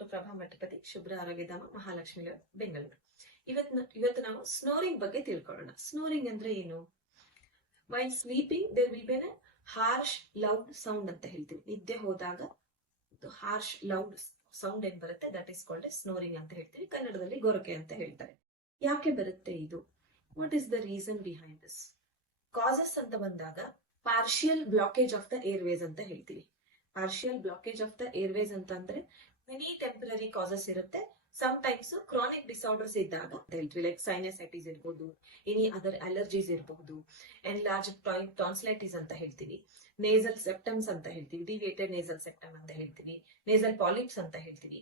Doctor Prabha Mathapati, ಶುಭ್ರ ಆರೋಗ್ಯಧಾಮ, ಮಹಾಲಕ್ಷ್ಮಿ ಬೆಂಗಳೂರು. ಇವತ್ತು ನಾವು ಸ್ನೋರಿಂಗ್ ಬಗ್ಗೆ ತಿಳ್ಕೊಳ್ಳೋಣ. ಸ್ನೋರಿಂಗ್ ಅಂದ್ರೆ ಏನು? While sleeping there will be harsh loud sound ಅಂತ ಹೇಳ್ತೀವಿ. ನಿದ್ದೆ ಹೋದಾಗ ಹಾರ್ಶ್ ಲೌಡ್ ಸೌಂಡ್ ಏನ್ ಬರುತ್ತೆ, ದಟ್ ಈಸ್ ಕಾಲ್ಡ್ ಸ್ನೋರಿಂಗ್ ಅಂತ ಹೇಳ್ತೀವಿ. ಕನ್ನಡದಲ್ಲಿ ಗೊರಕೆ ಅಂತ ಹೇಳ್ತಾರೆ. ಯಾಕೆ ಬರುತ್ತೆ ಇದು? What is the reason behind this? Causes ಅಂತ ಬಂದಾಗ partial blockage of the Airways ಅಂತ ಹೇಳ್ತೀವಿ. Partial blockage of the Airways ಅಂತ ಅಂದ್ರೆ ಮೆನಿ ಟೆಂಪರರಿ ಕಾಸಸ್ ಇರುತ್ತೆ. ಸಮ್ ಟೈಮ್ಸ್ ಕ್ರಾನಿಕ್ ಡಿಸಾರ್ಡರ್ಸ್ ಇದ್ದಾಗ ಅಂತ ಹೇಳ್ತೀವಿ. ಲೈಕ್ ಸೈನಸೈಟಿಸ್ ಇರ್ಬೋದು, ಎನಿ ಅದರ್ ಅಲರ್ಜೀಸ್ ಇರಬಹುದು, ಎನ್ಲಾರ್ಜ್ ಟಾನ್ಸಿಲೈಟಿಸ್ ಅಂತ ಹೇಳ್ತೀವಿ, ನೇಸಲ್ ಸೆಪ್ಟಮ್ಸ್ ಅಂತ ಹೇಳ್ತೀವಿ, ಡಿವಿಯೇಟೆಡ್ ನೇಸಲ್ ಸೆಪ್ಟಮ್ ಅಂತ ಹೇಳ್ತೀವಿ, ನೇಸಲ್ ಪಾಲಿಪ್ಸ್ ಅಂತ ಹೇಳ್ತೀವಿ.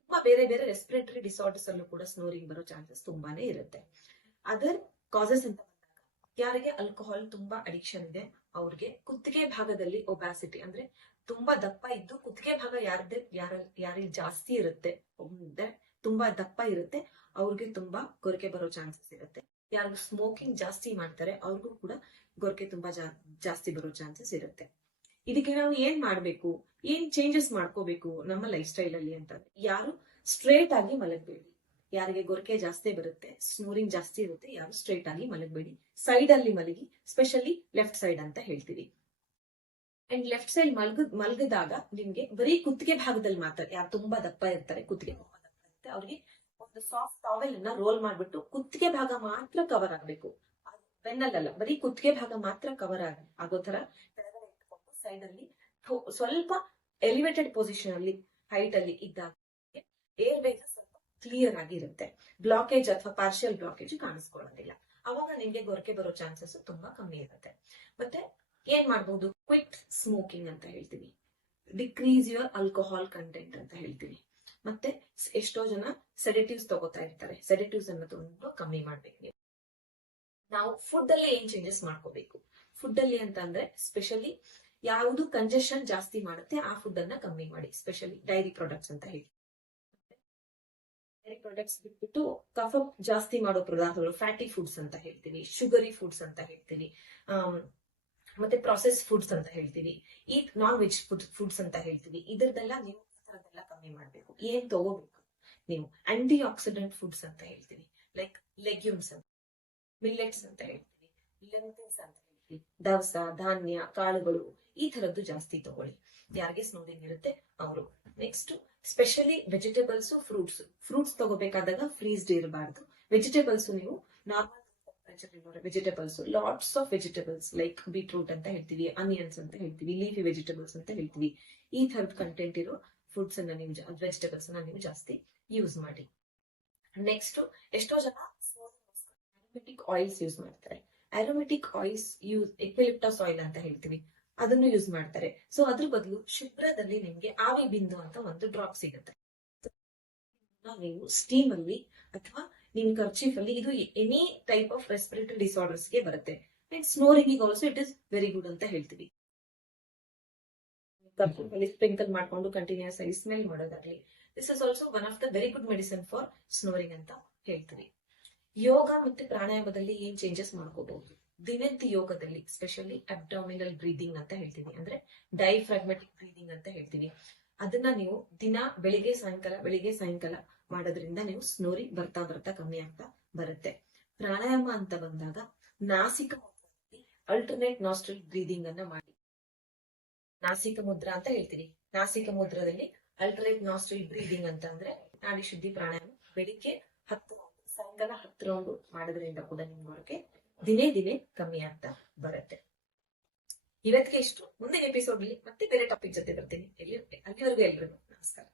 ತುಂಬಾ ಬೇರೆ ಬೇರೆ ರೆಸ್ಪಿರೇಟರಿ ಡಿಸಾರ್ಡರ್ಸ್ ಅಲ್ಲೂ ಕೂಡ ಸ್ನೋರಿಂಗ್ ಬರೋ ಚಾನ್ಸಸ್ ತುಂಬಾನೇ ಇರುತ್ತೆ. ಅದರ್ ಕಾಸಸ್ ಅಂತ ಬಂದಾಗ ಯಾರಿಗೆ ಆಲ್ಕೋಹಾಲ್ ತುಂಬಾ ಅಡಿಕ್ಷನ್ ಇದೆ ಅವ್ರಿಗೆ ಕುತ್ತಿಗೆ ಭಾಗದಲ್ಲಿ ಒಬ್ಯಾಸಿಟಿ ಅಂದ್ರೆ ತುಂಬಾ ದಪ್ಪ ಇದ್ದು ಕುತ್ತಿಗೆ ಭಾಗ ಯಾರಿಗೆ ಜಾಸ್ತಿ ಇರುತ್ತೆ, ತುಂಬಾ ದಪ್ಪ ಇರುತ್ತೆ, ಅವ್ರಿಗೆ ತುಂಬಾ ಗೊರಕೆ ಬರೋ ಚಾನ್ಸಸ್ ಇರುತ್ತೆ. ಯಾರು ಸ್ಮೋಕಿಂಗ್ ಜಾಸ್ತಿ ಮಾಡ್ತಾರೆ ಅವ್ರಿಗೂ ಕೂಡ ಗೊರಕೆ ತುಂಬಾ ಜಾಸ್ತಿ ಬರೋ ಚಾನ್ಸಸ್ ಇರುತ್ತೆ. ಇದಕ್ಕೆ ನಾವು ಏನ್ ಮಾಡ್ಬೇಕು, ಏನ್ ಚೇಂಜಸ್ ಮಾಡ್ಕೋಬೇಕು ನಮ್ಮ ಲೈಫ್ ಸ್ಟೈಲ್ ಅಲ್ಲಿ ಅಂತಂದ್ರೆ, ಯಾರು ಸ್ಟ್ರೇಟ್ ಆಗಿ ಮಲಗಬೇಡಿ. ಯಾರಿಗೆ ಗೊರಕೆ ಜಾಸ್ತಿ ಬರುತ್ತೆ, ಸ್ನೋರಿಂಗ್ ಜಾಸ್ತಿ ಇರುತ್ತೆ, ಯಾರು ಸ್ಟ್ರೇಟ್ ಆಗಿ ಮಲಗಬೇಡಿ. ಸೈಡ್ ಅಲ್ಲಿ ಮಲಗಿ, ಸ್ಪೆಷಲಿ ಲೆಫ್ಟ್ ಸೈಡ್ ಅಂತ ಹೇಳ್ತೀವಿ. ಅಂಡ್ ಲೆಫ್ಟ್ ಸೈಡ್ ಮಲಗಿದಾಗ ನಿಮ್ಗೆ ಬರೀ ಕುತ್ತಿಗೆ ಭಾಗದಲ್ಲಿ ಮಾತ್ರ, ಯಾರು ತುಂಬಾ ದಪ್ಪ ಇರ್ತಾರೆ, ಕುತ್ತಿಗೆ ತುಂಬಾ ದಪ್ಪ ಇರುತ್ತೆ, ಅವ್ರಿಗೆ ಒಂದು ಸಾಫ್ಟ್ ಟಾವೆಲ್ ಅನ್ನ ರೋಲ್ ಮಾಡ್ಬಿಟ್ಟು ಕುತ್ತಿಗೆ ಭಾಗ ಮಾತ್ರ ಕವರ್ ಆಗ್ಬೇಕು. ಬೆನ್ನಲ್ಲ, ಬರೀ ಕುತ್ತಿಗೆ ಭಾಗ ಮಾತ್ರ ಕವರ್ ಆಗೋ ತರ ಕೆಳಗಡೆ ಇಟ್ಕೊಂಡು ಸೈಡ್ ಅಲ್ಲಿ ಸ್ವಲ್ಪ ಎಲಿವೇಟೆಡ್ ಪೊಸಿಷನ್ ಅಲ್ಲಿ ಹೈಟ್ ಅಲ್ಲಿ ಇದ್ದಾಗ ಏರ್ ವೇಸ್ ಸ್ವಲ್ಪ ಕ್ಲಿಯರ್ ಆಗಿರುತ್ತೆ. ಬ್ಲಾಕೇಜ್ ಅಥವಾ ಪಾರ್ಷಿಯಲ್ ಬ್ಲಾಕೇಜ್ ಕಾಣಿಸ್ಕೊಳ್ಳೋದಿಲ್ಲ. ಅವಾಗ ನಿಮ್ಗೆ ಗೊರಕೆ ಬರೋ ಚಾನ್ಸಸ್ ತುಂಬಾ ಕಮ್ಮಿ ಇರುತ್ತೆ. ಮತ್ತೆ ಏನ್ ಮಾಡ್ಬಹುದು? ಕ್ವಿಕ್ ಸ್ಮೋಕಿಂಗ್ ಅಂತ ಹೇಳ್ತೀವಿ, ಡಿಕ್ರೀಸ್ ಯುವರ್ ಆಲ್ಕೋಹಾಲ್ ಕಂಟೆಂಟ್ ಅಂತ ಹೇಳ್ತೀವಿ. ಮತ್ತೆ ಎಷ್ಟೋ ಜನ ಸೆಡೆಟಿವ್ಸ್ ತಗೋತಾ ಇರ್ತಾರೆ, ಸೆಡೆಟಿವ್ಸ್ ಅನ್ನ ತಗೊಂಡು ಕಮ್ಮಿ ಮಾಡ್ಬೇಕು. ನೀವು ನಾವು ಫುಡ್ ಅಲ್ಲಿ ಏನ್ ಚೇಂಜಸ್ ಮಾಡ್ಕೋಬೇಕು? ಫುಡ್ ಅಲ್ಲಿ ಅಂತ ಅಂದ್ರೆ ಸ್ಪೆಷಲಿ ಯಾವುದು ಕಂಜೆಷನ್ ಜಾಸ್ತಿ ಮಾಡುತ್ತೆ ಆ ಫುಡ್ ಅನ್ನ ಕಮ್ಮಿ ಮಾಡಿ. ಸ್ಪೆಷಲಿ ಡೈರಿ ಪ್ರಾಡಕ್ಟ್ಸ್ ಅಂತ ಹೇಳಿ, ಡೈರಿ ಪ್ರಾಡಕ್ಟ್ಸ್ ಬಿಟ್ಬಿಟ್ಟು ಕಫ ಜಾಸ್ತಿ ಮಾಡೋ ಪದಾರ್ಥಗಳು, ಫ್ಯಾಟಿ ಫುಡ್ಸ್ ಅಂತ ಹೇಳ್ತೀವಿ, ಶುಗರಿ ಫುಡ್ಸ್ ಅಂತ ಹೇಳ್ತೀವಿ, ಮತ್ತೆ ಪ್ರೊಸೆಸ್ ಫುಡ್ಸ್ ಅಂತ ಹೇಳ್ತೀವಿ, ಈ ನಾನ್ ವೆಜ್ ಫುಡ್ಸ್ ಅಂತ ಹೇಳ್ತೀವಿ. ಇದರದೆಲ್ಲ ನೀವು ಕಮ್ಮಿ ಮಾಡ್ಬೇಕು. ಏನ್ ತಗೋಬೇಕು ನೀವು? ಆಂಟಿ ಆಕ್ಸಿಡೆಂಟ್ ಫುಡ್ಸ್ ಅಂತ ಹೇಳ್ತೀವಿ, ಲೈಕ್ ಲೆಗ್ಯೂಮ್ಸ್ ಅಂತ, ಮಿಲ್ಲೆಟ್ಸ್ ಅಂತ ಹೇಳ್ತೀವಿ, ಲೆಂಟಿಲ್ಸ್ ಅಂತ ಹೇಳ್ತೀವಿ, ದವಸ ಧಾನ್ಯ ಕಾಳುಗಳು, ಈ ತರದ್ದು ಜಾಸ್ತಿ ತಗೊಳ್ಳಿ ಯಾರಿಗೆ ಸ್ನೋರಿಂಗ್ ಇರುತ್ತೆ ಅವರು. Next specially vegetables, fruits ತಗೋಬೇಕಾದಾಗ freezed ಇರಬಾರ್ದು. ವೆಜಿಟೇಬಲ್ಸ್ ನೀವು normal vegetables, lots of vegetables like beetroot ಅಂತ ಹೇಳ್ತೀವಿ, ಅನಿಯನ್ಸ್ ಅಂತ ಹೇಳ್ತೀವಿ, ಲೀಫಿ ವೆಜಿಟೇಬಲ್ಸ್ ಅಂತ ಹೇಳ್ತೀವಿ. ಈ ತರದ ಕಂಟೆಂಟ್ ಇರೋ ಫುಡ್ಸ್ ಅನ್ನ ನೀವು, ವೆಜಿಟೇಬಲ್ಸ್ ಅನ್ನ ನೀವು ಜಾಸ್ತಿ ಯೂಸ್ ಮಾಡಿ. ನೆಕ್ಸ್ಟ್ ಎಷ್ಟೋ ಜನ ಆರೋಮೆಟಿಕ್ ಆಯಿಲ್ಸ್ ಯೂಸ್ ಮಾಡ್ತಾರೆ. ಆರೋಮೆಟಿಕ್ ಆಯಿಲ್ಸ್ ಎಕ್ವಿಲಿಪ್ಟಸ್ ಆಯಿಲ್ ಅಂತ ಹೇಳ್ತೀವಿ, ಅದನ್ನು ಯೂಸ್ ಮಾಡ್ತಾರೆ. ಸೊ ಅದ್ರ ಬದಲು ಶುಭ್ರದಲ್ಲಿ ನಿಮ್ಗೆ ಆವಿ ಬಿಂದು ಅಂತ ಒಂದು ಡ್ರಾಪ್ ಸಿಗುತ್ತೆ. ನೀವು ಸ್ಟೀಮ್ ಅಲ್ಲಿ ಅಥವಾ ನಿಮ್ ಕರ್ಚೀಫ್ ಅಲ್ಲಿ, ಇದು any type of respiratory disorders ಗೆ ಬರುತ್ತೆ. And snoring also it is very good ಅಂತ ಹೇಳ್ತೀವಿ. ಕರ್ಚೀಫ್ ಅಲ್ಲಿ ಸ್ಪ್ರಿಂಕಲ್ ಮಾಡ್ಕೊಂಡು ಕಂಟಿನ್ಯೂಸ್ ಆಗಿ ಸ್ಮೆಲ್ ಮಾಡೋದಾಗ್ಲಿ, this is also one of the very good medicine for snoring ಅಂತ ಹೇಳ್ತೀವಿ. ಯೋಗ ಮತ್ತೆ ಪ್ರಾಣಾಯಾಮದಲ್ಲಿ ಏನ್ ಚೇಂಜಸ್ ಮಾಡ್ಕೋಬಹುದು? ದಿನಂತಿ ಯೋಗದಲ್ಲಿ ಸ್ಪೆಷಲಿ ಅಬ್ಡಾಮಿನಲ್ ಬ್ರೀದಿಂಗ್ ಅಂತ ಹೇಳ್ತೀವಿ, ಅಂದ್ರೆ ಡೈಫ್ರಾಗ್ಮೆಟಿಕ್ ಬ್ರೀದಿಂಗ್ ಅಂತ ಹೇಳ್ತೀವಿ. ಅದನ್ನ ನೀವು ದಿನ ಬೆಳಿಗ್ಗೆ ಸಾಯಂಕಾಲ ಮಾಡೋದ್ರಿಂದ ನೀವು ಸ್ನೋರಿಂಗ್ ಬರ್ತಾ ಕಮ್ಮಿ ಆಗ್ತಾ ಬರುತ್ತೆ. ಪ್ರಾಣಾಯಾಮ ಅಂತ ಬಂದಾಗ ನಾಸಿಕ ಮುದ್ರದಲ್ಲಿ ಅಲ್ಟರ್ನೇಟ್ ನಾಸ್ಟ್ರಿಲ್ ಬ್ರೀದಿಂಗ್ ಅನ್ನ ಮಾಡಿ. ನಾಸಿಕ ಮುದ್ರ ಅಂತ ಹೇಳ್ತೀವಿ. ನಾಸಿಕ ಮುದ್ರದಲ್ಲಿ ಅಲ್ಟರ್ನೇಟ್ ನಾಸ್ಟ್ರಿಲ್ ಬ್ರೀದಿಂಗ್ ಅಂತ ಅಂದ್ರೆ ನಾಡಿ ಶುದ್ಧಿ ಪ್ರಾಣಾಯಾಮ. ಬೆಳಿಗ್ಗೆ 10 ರೌಂಡ್, ಸಾಯಂಕಾಲ 10 ರೌಂಡ್ ಮಾಡೋದ್ರಿಂದ ಕೂಡ ನಿಮ್ಗೆ ದಿನೇ ಕಮ್ಮಿ ಆಗ್ತಾ ಬರುತ್ತೆ. ಇವತ್ತಿಗೆ ಇಷ್ಟು. ಮುಂದಿನ ಎಪಿಸೋಡ್ ಅಲ್ಲಿ ಮತ್ತೆ ಬೇರೆ ಟಾಪಿಕ್ ಜೊತೆ ಬರ್ತೀನಿ. ಅಲ್ಲಿವರೆಗೂ ಎಲ್ರಿಗೂ ನಮಸ್ಕಾರ.